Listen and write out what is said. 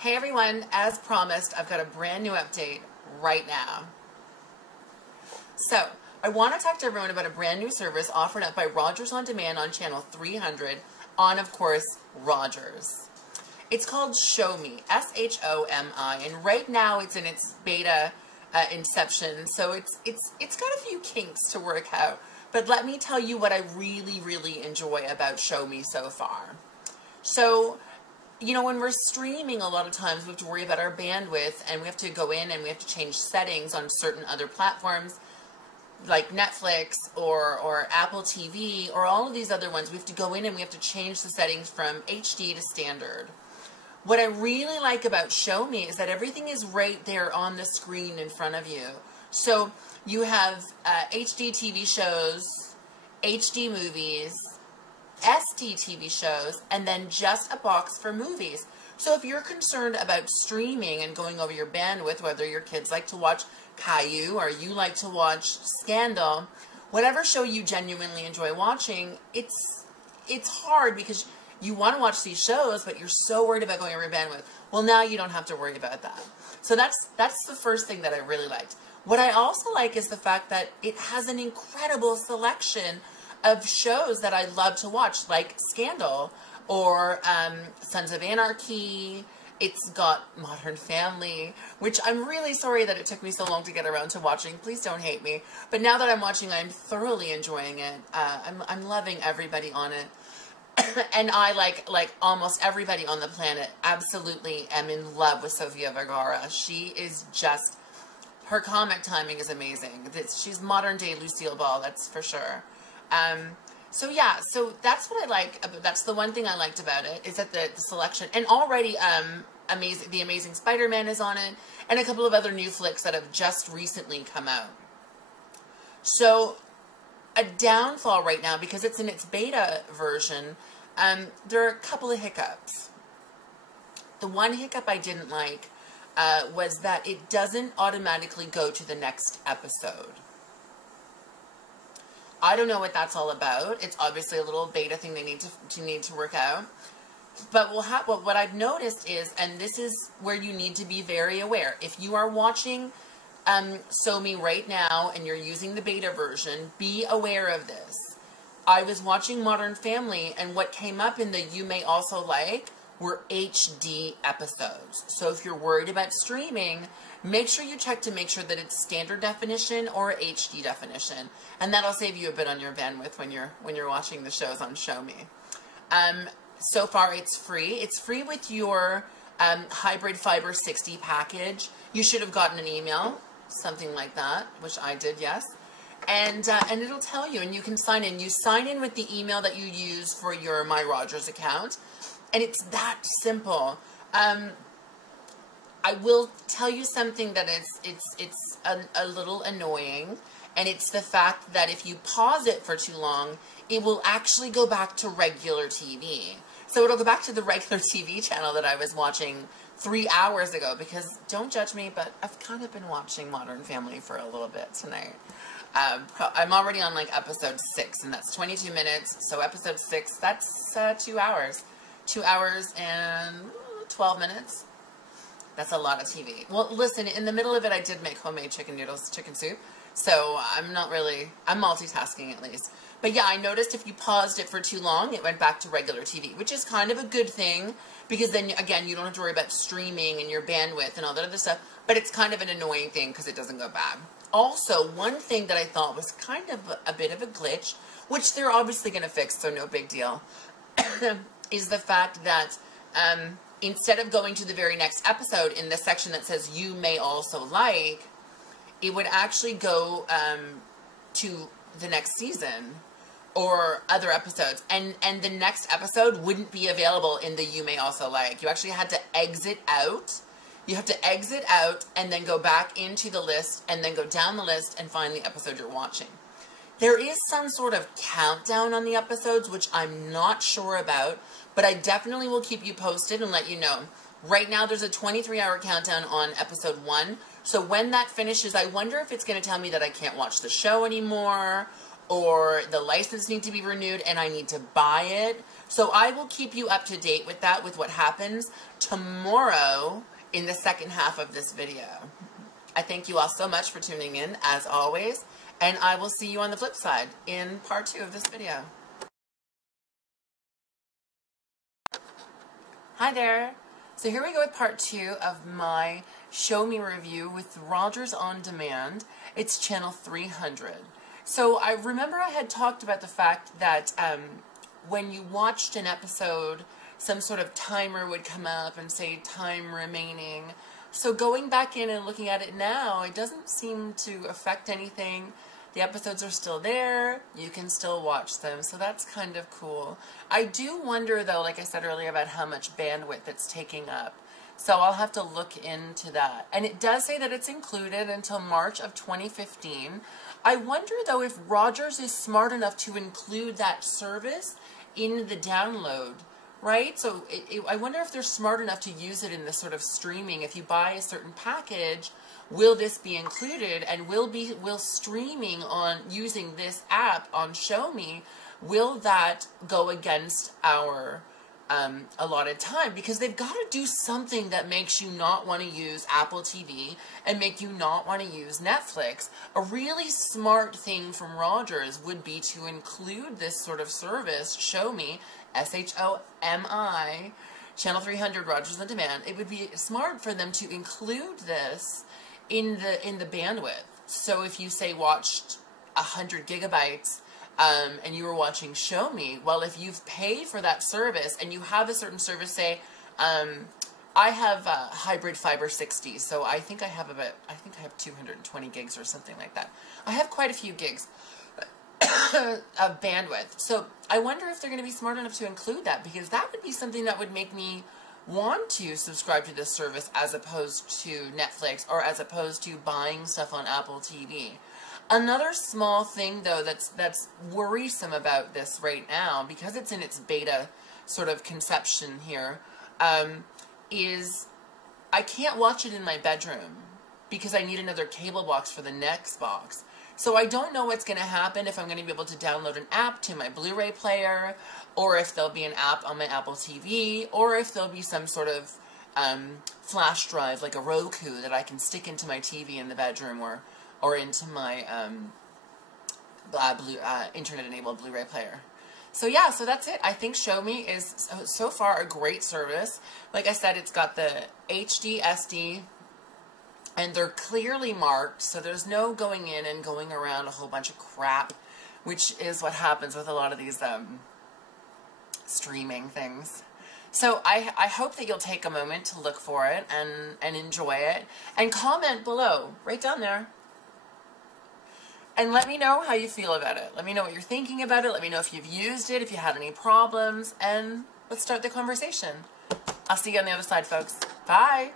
Hey everyone, as promised, I've got a brand new update right now. So, I want to talk to everyone about a brand new service offered up by Rogers On Demand on channel 300 on, of course, Rogers. It's called SHOMI, S-H-O-M-I, and right now it's in its beta inception, so it's got a few kinks to work out. But let me tell you what I really enjoy about SHOMI so far. So, you know, when we're streaming, a lot of times we have to worry about our bandwidth, and we have to go in and we have to change settings on certain other platforms like Netflix or Apple TV or all of these other ones. We have to go in and we have to change the settings from HD to standard. What I really like about SHOMI is that everything is right there on the screen in front of you. So you have HD TV shows, HD movies, SD TV shows, and then just a box for movies. So if you're concerned about streaming and going over your bandwidth, whether your kids like to watch Caillou or you like to watch Scandal, whatever show you genuinely enjoy watching, it's hard because you want to watch these shows, but you're so worried about going over your bandwidth. Well, now you don't have to worry about that. So that's the first thing that I really liked. What I also like is the fact that it has an incredible selection of shows that I love to watch, like Scandal or Sons of Anarchy. It's got Modern Family, which I'm really sorry that it took me so long to get around to watching. Please don't hate me. But now that I'm watching, I'm thoroughly enjoying it. I'm loving everybody on it. And I, like almost everybody on the planet, absolutely am in love with Sofia Vergara. She is just, her comic timing is amazing. She's modern day Lucille Ball, that's for sure. So yeah, so that's what I like. That's the one thing I liked about it, is that the selection, and already The Amazing Spider-Man is on it, and a couple of other new flicks that have just recently come out. So a downfall right now, because it's in its beta version, there are a couple of hiccups. The one hiccup I didn't like was that it doesn't automatically go to the next episode. I don't know what that's all about. It's obviously a little beta thing they need to work out. But what I've noticed is, and this is where you need to be very aware, if you are watching SHOMI right now and you're using the beta version, be aware of this. I was watching Modern Family, and what came up in the You May Also Like were HD episodes. So if you're worried about streaming, make sure you check to make sure that it's standard definition or HD definition, and that'll save you a bit on your bandwidth when you're watching the shows on SHOMI. So far, it's free. It's free with your hybrid fiber 60 package. You should have gotten an email, something like that, which I did, yes. And it'll tell you, and you can sign in. You sign in with the email that you use for your My Rogers account, and it's that simple. I will tell you something that it's a little annoying, and it's the fact that if you pause it for too long, it will actually go back to regular TV. So it'll go back to the regular TV channel that I was watching 3 hours ago, because don't judge me, but I've kind of been watching Modern Family for a little bit tonight. I'm already on like episode 6, and that's 22 minutes. So episode 6, that's 2 hours. 2 hours and 12 minutes. That's a lot of TV. Well, listen, in the middle of it, I did make homemade chicken soup. So I'm multitasking at least. But yeah, I noticed if you paused it for too long, it went back to regular TV, which is kind of a good thing, because then, again, you don't have to worry about streaming and your bandwidth and all that other stuff. But it's kind of an annoying thing because it doesn't go bad. Also, one thing that I thought was kind of a bit of a glitch, which they're obviously going to fix, so no big deal, is the fact that instead of going to the very next episode in the section that says You May Also Like, it would actually go to the next season or other episodes. And the next episode wouldn't be available in the You May Also Like. You actually had to exit out. You have to exit out and then go back into the list and then go down the list and find the episode you're watching. There is some sort of countdown on the episodes, which I'm not sure about, but I definitely will keep you posted and let you know. Right now, there's a 23-hour countdown on episode 1. So when that finishes, I wonder if it's going to tell me that I can't watch the show anymore, or the license need to be renewed and I need to buy it. So I will keep you up to date with that, with what happens tomorrow in the second half of this video. I thank you all so much for tuning in, as always, and I will see you on the flip side in part 2 of this video. Hi there. So here we go with part 2 of my Show Me review with Rogers On Demand. It's channel 300. So I remember I had talked about the fact that when you watched an episode, some sort of timer would come up and say time remaining. So going back in and looking at it now, it doesn't seem to affect anything. The episodes are still there. You can still watch them. So that's kind of cool. I do wonder, though, like I said earlier, about how much bandwidth it's taking up. So I'll have to look into that. And it does say that it's included until March of 2015. I wonder, though, if Rogers is smart enough to include that service in the download, right? So I wonder if they're smart enough to use it in the sort of streaming. If you buy a certain package, will this be included? And will streaming on using this app on SHOMI, will that go against our allotted time? Because they've got to do something that makes you not want to use Apple TV and make you not want to use Netflix. A really smart thing from Rogers would be to include this sort of service, SHOMI, SHOMI, channel 300, Rogers On Demand. It would be smart for them to include this in the bandwidth. So if you say watched 100 gigabytes, and you were watching SHOMI, well, if you've paid for that service and you have a certain service, say, I have hybrid fiber 60, so I think I have 220 gigs or something like that. I have quite a few gigs of bandwidth. So I wonder if they're going to be smart enough to include that, because that would be something that would make me want to subscribe to this service as opposed to Netflix, or as opposed to buying stuff on Apple TV. Another small thing, though, that's worrisome about this right now, because it's in its beta sort of conception here, is I can't watch it in my bedroom because I need another cable box for the next box. So I don't know what's going to happen, if I'm going to be able to download an app to my Blu-ray player, or if there'll be an app on my Apple TV, or if there'll be some sort of flash drive, like a Roku, that I can stick into my TV in the bedroom, or into my internet-enabled Blu-ray player. So yeah, so that's it. I think SHOMI is so far a great service. Like I said, it's got the HD, SD, and they're clearly marked, so there's no going in and going around a whole bunch of crap, which is what happens with a lot of these streaming things. So I hope that you'll take a moment to look for it and enjoy it, and comment below, right down there. And let me know how you feel about it. Let me know what you're thinking about it. Let me know if you've used it, if you had any problems, and let's start the conversation. I'll see you on the other side, folks. Bye.